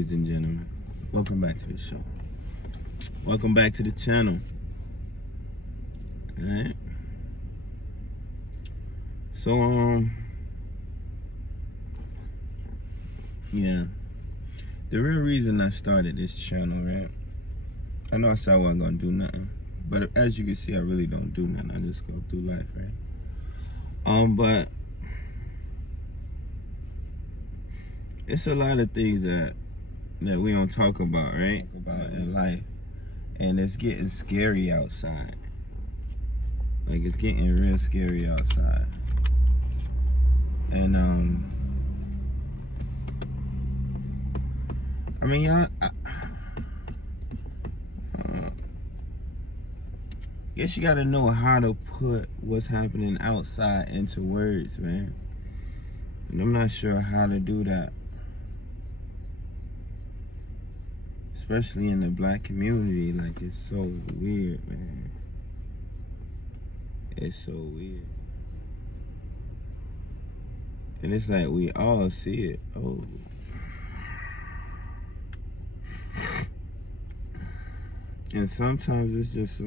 ladies and gentlemen. Welcome back to the show. Welcome back to the channel. Alright. So, yeah. The real reason I started this channel, right? I know I said I wasn't gonna do nothing. But as you can see, I really don't do nothing. I just go through life, right? But it's a lot of things that we don't talk about, right? About in life. And it's getting scary outside. Like, it's getting real scary outside. And I mean, y'all, guess you gotta know how to put what's happening outside into words, man. And I'm not sure how to do that. Especially in the black community, like, it's so weird, man. It's so weird. And it's like we all see it. Oh. And sometimes it's just,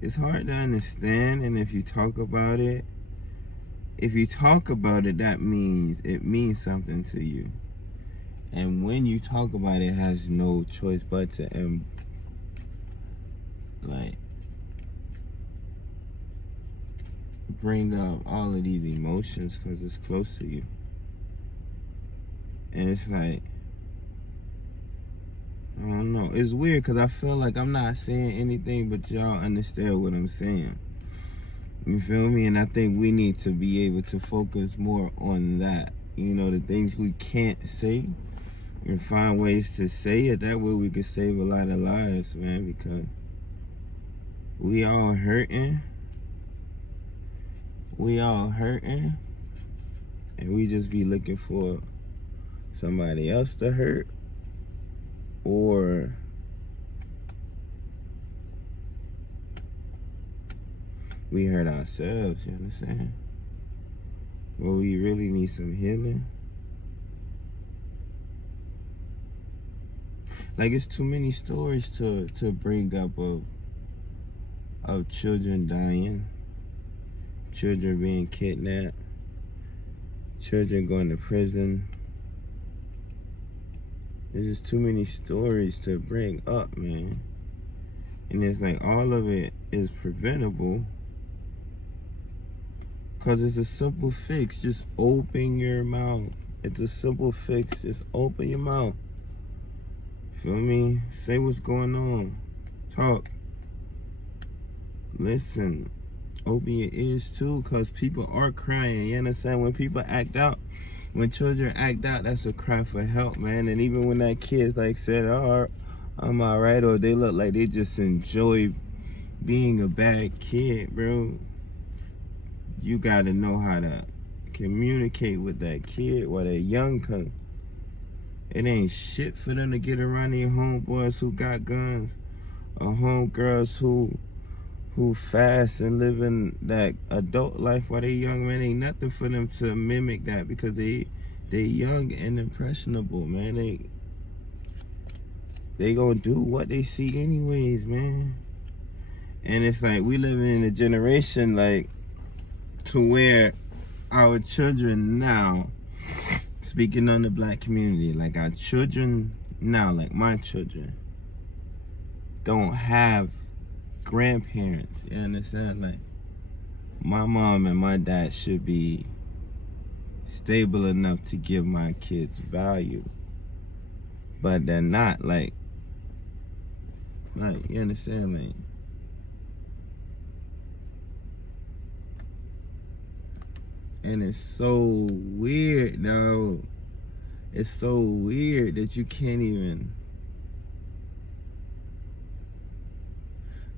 it's hard to understand, and if you talk about it, that means it means something to you. And when you talk about it, it has no choice but to bring up all of these emotions because it's close to you. And it's like, I don't know. It's weird because I feel like I'm not saying anything, but y'all understand what I'm saying. You feel me? And I think we need to be able to focus more on that. You know, the things we can't say, and find ways to say it. That way we could save a lot of lives, man, because we all hurting. And we just be looking for somebody else to hurt, or we hurt ourselves, you understand? Well, we really need some healing. Like, it's too many stories to bring up of children dying, children being kidnapped, children going to prison. There's just too many stories to bring up, man. And it's like all of it is preventable because it's a simple fix. Just open your mouth. It's a simple fix. Just open your mouth. Feel me? Say what's going on. Talk. Listen. Open your ears too, because people are crying. You understand? When people act out, when children act out, that's a cry for help, man. And even when that kid like said, oh, I'm alright, or they look like they just enjoy being a bad kid, bro, you gotta know how to communicate with that kid while they're young, cause it ain't shit for them to get around their homeboys who got guns, or homegirls who fast and living that adult life while they young, man. Ain't nothing for them to mimic that, because they young and impressionable, man. They gonna do what they see anyways, man. And it's like we living in a generation like to where our children now, speaking on the black community, like our children now, like my children, don't have grandparents. You understand? Like, my mom and my dad should be stable enough to give my kids value, but they're not. Like you understand? Like, and it's so weird, though. It's so weird that you can't even,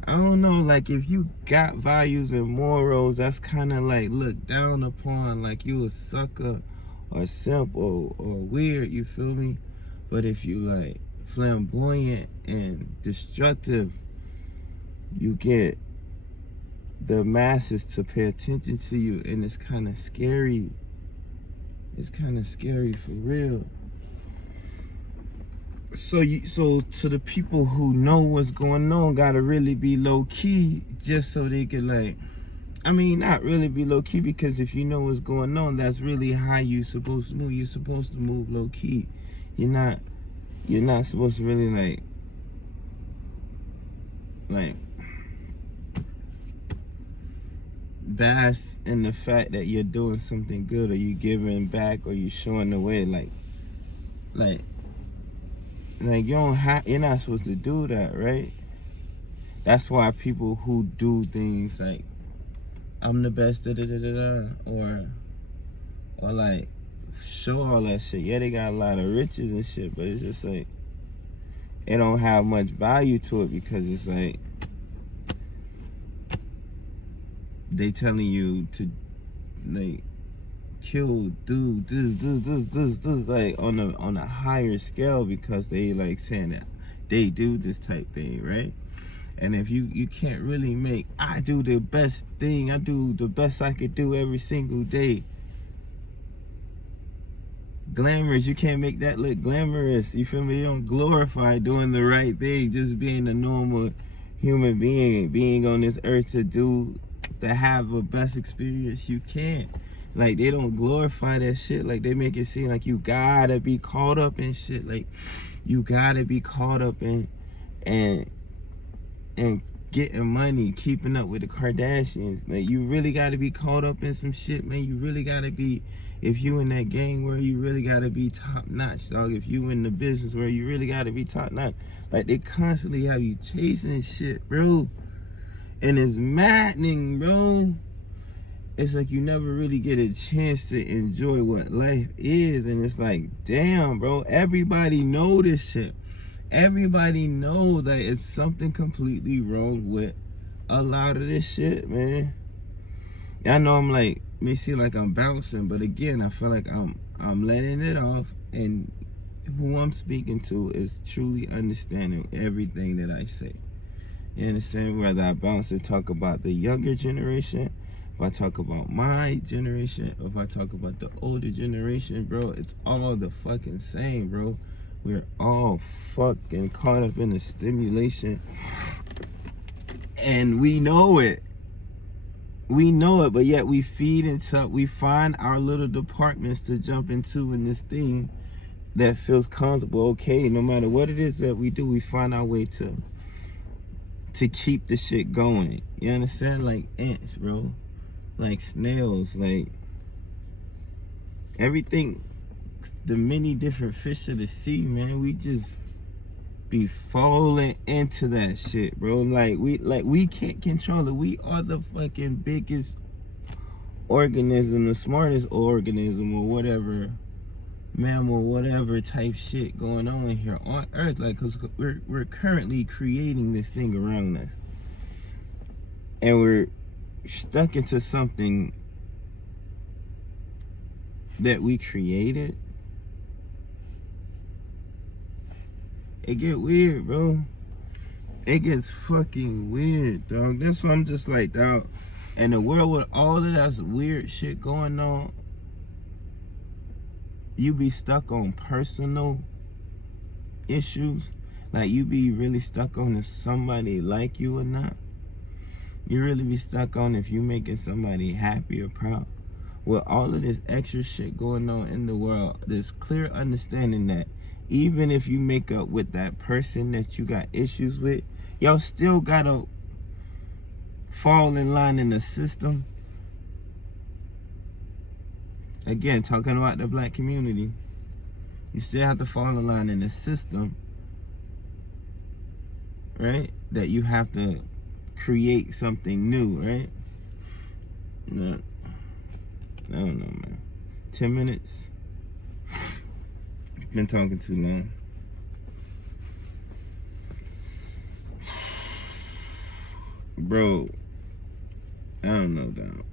I don't know, like, if you got values and morals, that's kind of like looked down upon, like you a sucker or simple or weird, you feel me? But if you like flamboyant and destructive, you get the masses to pay attention to you, and it's kind of scary. It's kind of scary for real. So to the people who know what's going on, gotta really be low key, just so they could like, I mean, not really be low key, because if you know what's going on, that's really how you supposed to move. You're supposed to move low key. You're not supposed to really like bask in the fact that you're doing something good, or you giving back, or you showing the way. Like you're not supposed to do that, right? That's why people who do things like, I'm the best, da da da da da, or like show all that shit. Yeah, they got a lot of riches and shit, but it's just like it don't have much value to it, because it's like they telling you to like kill, do this, like on a higher scale, because they like saying that they do this type thing, right? And if you can't really make, I do the best thing, I do the best I could do every single day, glamorous, you can't make that look glamorous, you feel me? You don't glorify doing the right thing, just being a normal human being on this earth to have the best experience you can. Like, they don't glorify that shit. Like, they make it seem like you gotta be caught up in shit. Like, you gotta be caught up in and getting money, keeping up with the Kardashians. Like, you really gotta be caught up in some shit, man. You really gotta be, if you in that gang where you really gotta be top notch, dog. If you in the business where you really gotta be top notch. Like, they constantly have you chasing shit, bro. And it's maddening, bro. It's like you never really get a chance to enjoy what life is. And it's like, damn, bro, everybody know this shit. Everybody know that it's something completely wrong with a lot of this shit, man. I know I'm like, may seem like I'm bouncing, but again, I feel like I'm letting it off, and who I'm speaking to is truly understanding everything that I say. You understand? Whether I bounce and talk about the younger generation, if I talk about my generation, or if I talk about the older generation, bro, it's all the fucking same, bro. We're all fucking caught up in the stimulation, and we know it. We know it, but yet we find our little departments to jump into in this thing that feels comfortable. Okay, no matter what it is that we do, we find our way to keep the shit going. You understand? Like ants, bro. Like snails, like everything, the many different fish of the sea, man. We just be falling into that shit, bro. Like we can't control it. We are the fucking biggest organism, the smartest organism, or whatever, mammal, whatever type shit going on here on Earth. Like, cause we're currently creating this thing around us, and we're stuck into something that we created. It get weird, bro. It gets fucking weird, dog. That's why I'm just like, dog. In the world with all of that weird shit going on, you be stuck on personal issues. Like, you be really stuck on if somebody like you or not. You really be stuck on if you making somebody happy or proud. With all of this extra shit going on in the world, there's clear understanding that even if you make up with that person that you got issues with, y'all still gotta fall in line in the system. Again, talking about the black community, you still have to fall in line in the system, right? That you have to create something new, right? No, I don't know, man. 10 minutes. Been talking too long. Bro, I don't know, dog.